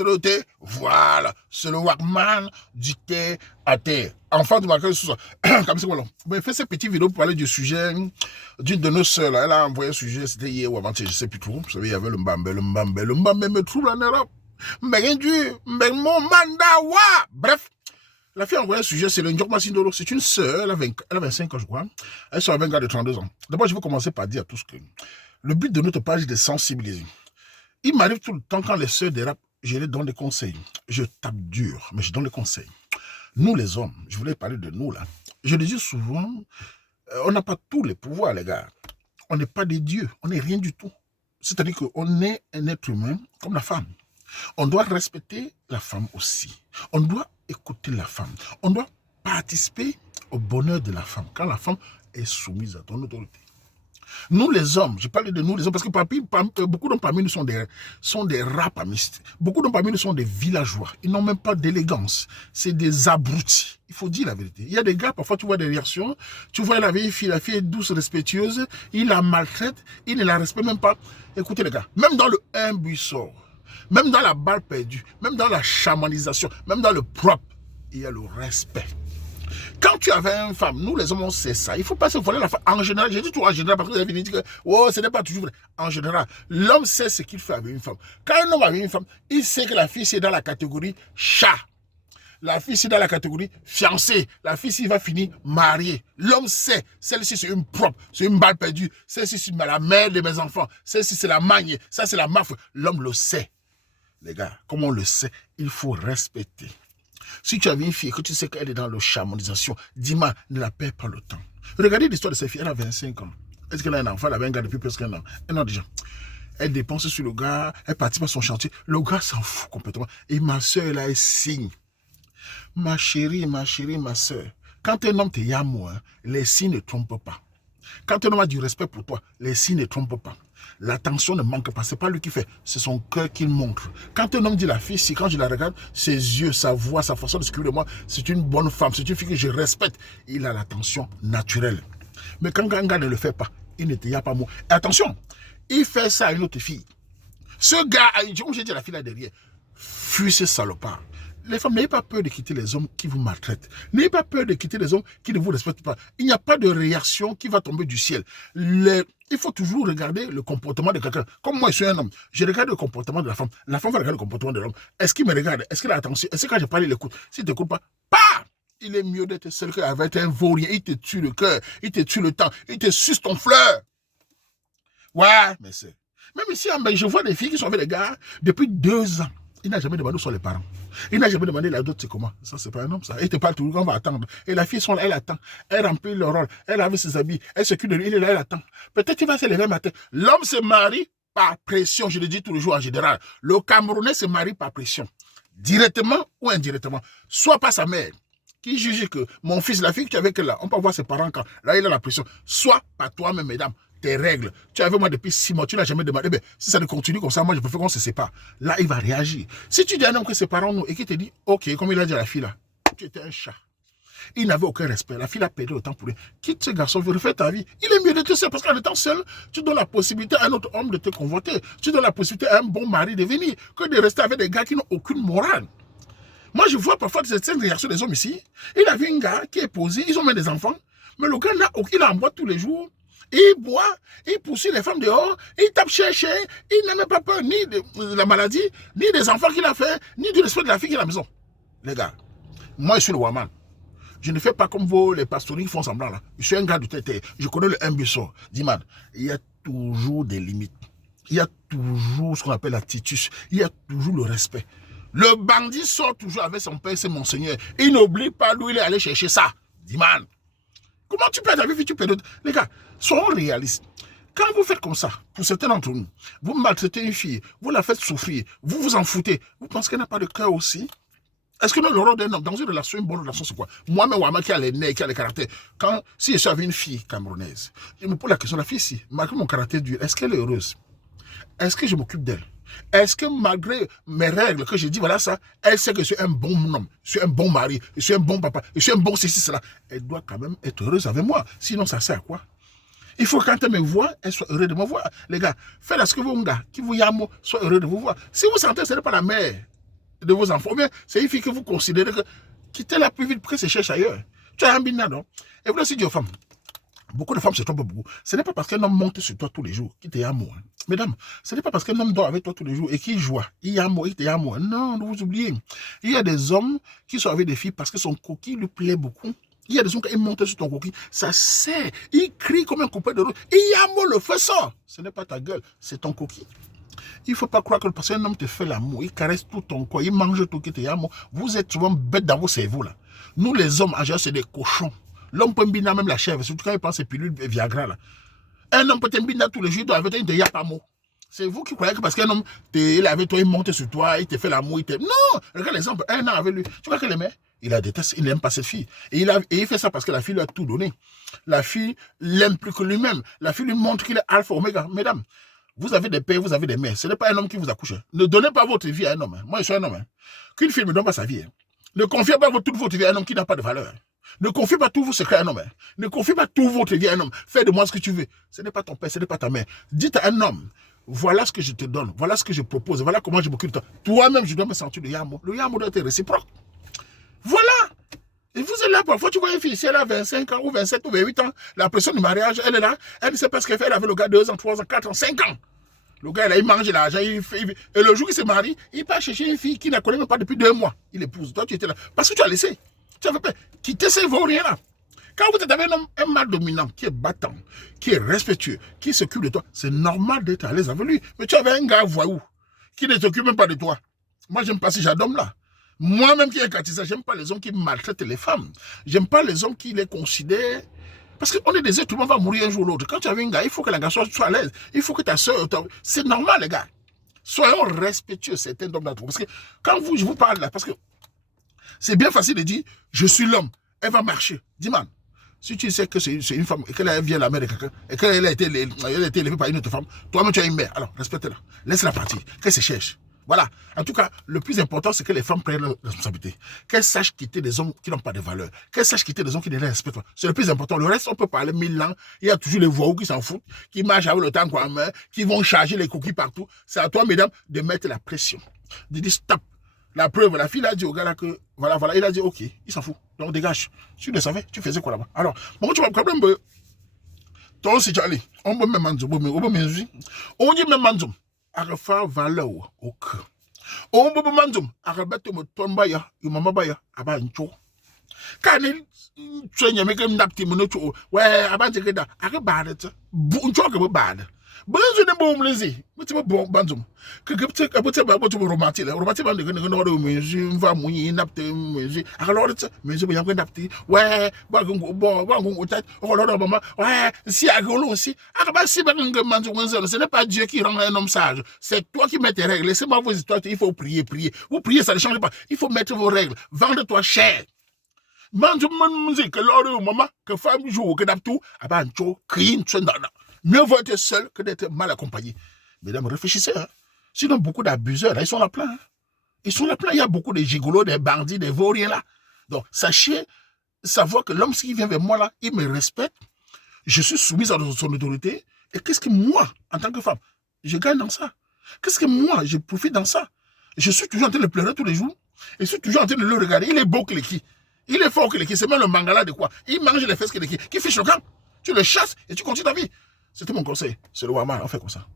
c'est le thé. Voilà, c'est le Walkman du thé à thé. Enfant de ma comme ça, voilà. Mais fait ces petites vidéos pour parler du sujet d'une de nos sœurs. Elle a envoyé un sujet, c'était hier ou avant-hier, je ne sais plus trop. Vous savez, il y avait le Mbambé me trouble en Europe. Mais mon mandat, wa. Bref. La fille a envoyé un sujet, c'est le Ndjokma Sindoro. C'est une sœur, elle a 25 ans, je crois. Elle sort avec un gars de 32 ans. D'abord, je vais commencer par dire à tous que le but de notre page est de sensibiliser. Il m'arrive tout le temps, quand les sœurs dérapent, je les donne des conseils. Je tape dur, mais je donne des conseils. Nous, les hommes, je voulais parler de nous, là. Je le dis souvent, on n'a pas tous les pouvoirs, les gars. On n'est pas des dieux, on n'est rien du tout. C'est-à-dire qu'on est un être humain comme la femme. On doit respecter la femme aussi. On doit écouter la femme. On doit participer au bonheur de la femme quand la femme est soumise à ton autorité. Nous les hommes, je parle de nous les hommes parce que beaucoup d'hommes parmi nous sont des rapamistes. Beaucoup d'hommes parmi nous sont des villageois. Ils n'ont même pas d'élégance. C'est des abrutis. Il faut dire la vérité. Il y a des gars, parfois tu vois des réactions. Tu vois la vieille fille est douce, respectueuse. Il la maltraite. Il ne la respecte même pas. Écoutez les gars, même dans le un buisson, même dans la balle perdue, même dans la chamanisation, même dans le propre, il y a le respect. Quand tu avais une femme, nous les hommes on sait ça, il faut pas se voler la femme. En général, j'ai dit tout en général parce que vous avez dit que oh, ce n'est pas toujours vrai. En général, l'homme sait ce qu'il fait avec une femme. Quand un homme avec une femme, il sait que la fille c'est dans la catégorie chat. La fille c'est dans la catégorie fiancée. La fille s'il va finir mariée. L'homme sait, celle-ci c'est une propre, c'est une balle perdue. Celle-ci c'est la mère de mes enfants. Celle-ci c'est la magne, ça c'est la mafia. L'homme le sait. Les gars, comme on le sait, il faut respecter. Si tu as une fille et que tu sais qu'elle est dans la chamanisation, dis-moi, ne la perds pas le temps. Regardez l'histoire de cette fille, elle a 25 ans. Est-ce qu'elle a un enfant? Elle avait un gars depuis presque un an. Un an déjà. Elle dépense sur le gars, elle participe à son chantier. Le gars s'en fout complètement. Et ma soeur, là, elle signe. Ma chérie, ma soeur, quand un homme te yamo, les signes ne trompent pas. Quand un homme a du respect pour toi, les signes ne trompent pas. L'attention ne manque pas, c'est pas lui qui fait, c'est son cœur qu'il montre. Quand un homme dit la fille, si quand je la regarde, ses yeux, sa voix, sa façon de s'occuper de moi, c'est une bonne femme, c'est une fille que je respecte, il a l'attention naturelle. Mais quand un gars ne le fait pas, il ne te y a pas mot. Et attention, il fait ça à une autre fille. Ce gars, comme j'ai dit à la fille là derrière, fuis ce salopard. Les femmes, n'ayez pas peur de quitter les hommes qui vous maltraitent. N'ayez pas peur de quitter les hommes qui ne vous respectent pas. Il n'y a pas de réaction qui va tomber du ciel. Il faut toujours regarder le comportement de quelqu'un. Comme moi, je suis un homme. Je regarde le comportement de la femme. La femme va regarder le comportement de l'homme. Est-ce qu'il me regarde? Est-ce qu'il a attention? Est-ce que quand je parle, il écoute? S'il ne t'écoute pas, il est mieux d'être seul qu'avec un vaurien. Il te tue le cœur. Il te tue le temps. Il te suce ton fleur. Ouais, mais c'est... Même ici, je vois des filles qui sont avec des gars depuis 2 ans. Il n'a jamais demandé où sont les parents. Il n'a jamais demandé la dot, c'est comment. Ça, c'est pas un homme, ça. Il te parle toujours, on va attendre. Et la fille, elle attend. Elle remplit le rôle. Elle lave ses habits. Elle s'occupe de lui. Il est là, elle attend. Peut-être qu'il va se lever matin. L'homme se marie par pression. Je le dis tous les jours en général. Le Camerounais se marie par pression. Directement ou indirectement. Soit par sa mère, qui juge que mon fils, la fille que tu es avec là, on peut voir ses parents quand. Là, il a la pression. Soit par toi-même, mesdames. Tes règles. Tu es avec moi depuis 6 mois, tu n'as jamais demandé. Mais si ça ne continue comme ça, moi je préfère qu'on se sépare. Là, il va réagir. Si tu dis à un homme que séparons-nous et qu'il te dit, ok, comme il a dit à la fille là, tu étais un chat. Il n'avait aucun respect. La fille a perdu le temps pour lui. Quitte ce garçon, refais ta vie. Il est mieux de te seul parce qu'en étant seul, tu donnes la possibilité à un autre homme de te convoiter. Tu donnes la possibilité à un bon mari de venir que de rester avec des gars qui n'ont aucune morale. Moi, je vois parfois certaines réactions des hommes ici. Il a vu un gars qui est posé, ils ont même des enfants, mais le gars là, il en boit tous les jours. Il boit, il poursuit les femmes dehors, il tape chercher, il n'a même pas peur ni de la maladie, ni des enfants qu'il a fait, ni du respect de la fille qui est à la maison. Les gars, moi je suis le Waman. Je ne fais pas comme vous, les pastoris qui font semblant là. Je suis un gars du tété, je connais le MBSO. Dis-moi, il y a toujours des limites. Il y a toujours ce qu'on appelle la titus. Il y a toujours le respect. Le bandit sort toujours avec son père, c'est mon seigneur. Il n'oublie pas d'où il est allé chercher ça. Dis-moi. Comment tu perds ta vie, tu perds d'autres? Les gars, soyons réalistes. Quand vous faites comme ça, pour certains d'entre nous, vous maltraitez une fille, vous la faites souffrir, vous vous en foutez, vous pensez qu'elle n'a pas de cœur aussi? Est-ce que le rôle d'un homme dans une relation, une bonne relation, c'est quoi? Moi-même, Wama qui a les nez, qui a les caractères, si je suis avec une fille camerounaise, je me pose la question, la fille, si, malgré mon caractère dur, est-ce qu'elle est heureuse? Est-ce que je m'occupe d'elle? Est-ce que malgré mes règles que j'ai dit, voilà ça, elle sait que je suis un bon homme, je suis un bon mari, je suis un bon papa, je suis un bon ceci, cela. Elle doit quand même être heureuse avec moi. Sinon, ça sert à quoi? Il faut que quand elle me voit, elle soit heureuse de me voir. Les gars, faites à ce que vos gars qui vous yamo soient heureux de vous voir. Si vous sentez que ce n'est pas la mère de vos enfants. Ou bien c'est une fille que vous considérez que quittez-la plus vite, après, se cherche ailleurs. Tu as un bina, non? Et vous aussi dire aux femmes. Beaucoup de femmes se trompent beaucoup. Ce n'est pas parce qu'un homme monte sur toi tous les jours qu'il t'est amour. Hein. Mesdames, ce n'est pas parce qu'un homme dort avec toi tous les jours et qu'il joue, il y a amour, il t'est amour. Non, ne vous oubliez. Il y a des hommes qui sont avec des filles parce que son coquille lui plaît beaucoup. Il y a des hommes qui montent sur ton coquille, ça sert. Il crie comme un copain de route. Il y a amour, le fait ça. Ce n'est pas ta gueule, c'est ton coquille. Il ne faut pas croire que parce qu'un homme te fait l'amour, il caresse tout ton corps, il mange tout qui t'est amour. Vous êtes souvent bêtes dans vos cerveaux là. Nous les hommes, en général, c'est des cochons. L'homme peut mbina même la chèvre, surtout quand il prend ses pilules Viagra là. Un homme peut mbina tous les jours, il doit avec toi, il ne te y a pas mot. C'est vous qui croyez que parce qu'un homme, il est avec toi, il monte sur toi, il te fait l'amour, il te... Non, regarde l'exemple, un an avec lui. Tu vois qu'il aimait? Il la déteste, il n'aime pas cette fille. Et il fait ça parce que la fille lui a tout donné. La fille l'aime plus que lui-même. La fille lui montre qu'il est alpha oméga. Mesdames, vous avez des pères, vous avez des mères. Ce n'est pas un homme qui vous accouche. Ne donnez pas votre vie à un homme. Hein. Moi, je suis un homme. Hein. Qu'une fille ne me donne pas sa vie. Hein. Ne confiez pas toute votre vie à un homme qui n'a pas de valeur. Ne confiez pas tous vos secrets à un homme. Hein. Ne confiez pas toute votre vie à un homme. Fais de moi ce que tu veux. Ce n'est pas ton père, ce n'est pas ta mère. Dites à un homme, voilà ce que je te donne, voilà ce que je propose, voilà comment je m'occupe de toi. Toi-même, je dois me sentir le yamo. Le yamo doit être réciproque. Voilà. Et vous êtes là, parfois, tu vois une fille, si elle a 25 ans, ou 27, ou 28 ans, la pression du mariage, elle est là, elle ne sait pas ce qu'elle fait, elle avait le gars 2 ans, 3 ans, 4 ans, 5 ans. Le gars, là, il mange l'argent, et le jour qu'il se marie, il part chercher une fille qui ne connaît même pas depuis 2 mois. Il épouse. Toi, tu étais là. Parce que tu as laissé. Tu avais pas quitté ces vauriens là. Quand vous êtes avec un homme, un mâle dominant, qui est battant, qui est respectueux, qui s'occupe de toi, c'est normal d'être à l'aise avec lui. Mais tu avais un gars voyou, qui ne s'occupe même pas de toi. Moi, j'aime pas ces gens d'hommes là. Moi-même qui ai gâté ça, j'aime pas les hommes qui maltraitent les femmes. J'aime pas les hommes qui les considèrent. Parce qu'on est des êtres, tout le monde va mourir un jour ou l'autre. Quand tu as un gars, il faut que la gars soit à l'aise. Il faut que ta soeur... C'est normal, les gars. Soyons respectueux, certains hommes d'entre vous. Parce que quand je vous parle là, parce que c'est bien facile de dire, je suis l'homme, elle va marcher. Dis-moi, si tu sais que c'est une femme et qu'elle vient la mère de quelqu'un et qu'elle a été élevée par une autre femme, toi-même tu as une mère, alors respecte-la. Laisse-la partir, qu'elle se cherche. Voilà. En tout cas, le plus important, c'est que les femmes prennent leurs responsabilités. Qu'elles sachent quitter des hommes qui n'ont pas de valeur. Qu'elles sachent quitter des hommes qui ne les respectent pas. C'est le plus important. Le reste, on peut parler 1000 ans. Il y a toujours les voyous qui s'en foutent, qui marchent avec le temps en main, qui vont charger les coquilles partout. C'est à toi, mesdames, de mettre la pression. De dire stop. La preuve, la fille a dit au gars là que, voilà, il a dit ok, il s'en fout. Donc dégage. Tu le savais, tu faisais quoi là-bas? Alors, bon, tu vois, le problème, toi aussi, tu allais. On peut même manzo, on dit même manzo. À refaire valeur au cœur. On peut manzo. À rebattre mon tomba ya, maman baya, aba ncho. Quand tu es mis comme napti monocho, ouais, aba jekeda, à rebattre, buncho que bad. Bonjour de bon plaisir. Mais tu me bon banzum. Que tu as pas tu romantique. Romantique bande que nous mesure va mouiller napte mesure. Alors mesure bien que napte. Ouais, bon tête. Oh là maman. Ouais, si agolo aussi. Ah bah si banzum ce n'est pas Dieu qui rend un homme sage. C'est toi qui mets tes règles. Laissez-moi vos histoires, il faut prier. Vous priez ça ne change pas. Il faut mettre vos règles. Vendre-toi cher. Banzum musique l'heure maman que femme joue que napte tout. Ah bah ncho clean tsendana. Mieux vaut être seul que d'être mal accompagné. Mesdames, réfléchissez. Hein. Sinon, beaucoup d'abuseurs, là, ils sont là plein. Hein. Ils sont là plein. Il y a beaucoup de gigolos, des bandits, des vauriens là. Donc, sachez, savoir que l'homme qui vient vers moi là, il me respecte. Je suis soumise à son autorité. Et qu'est-ce que moi, en tant que femme, je gagne dans ça? Qu'est-ce que moi, je profite dans ça? Je suis toujours en train de pleurer tous les jours. Et je suis toujours en train de le regarder. Il est beau que les qui. Il est fort que les qui. C'est même le mangala de quoi? Il mange les fesses que les qui fiche le camp. Tu le chasses et tu continues ta vie. C'était mon conseil. C'est le Wama, on fait comme ça.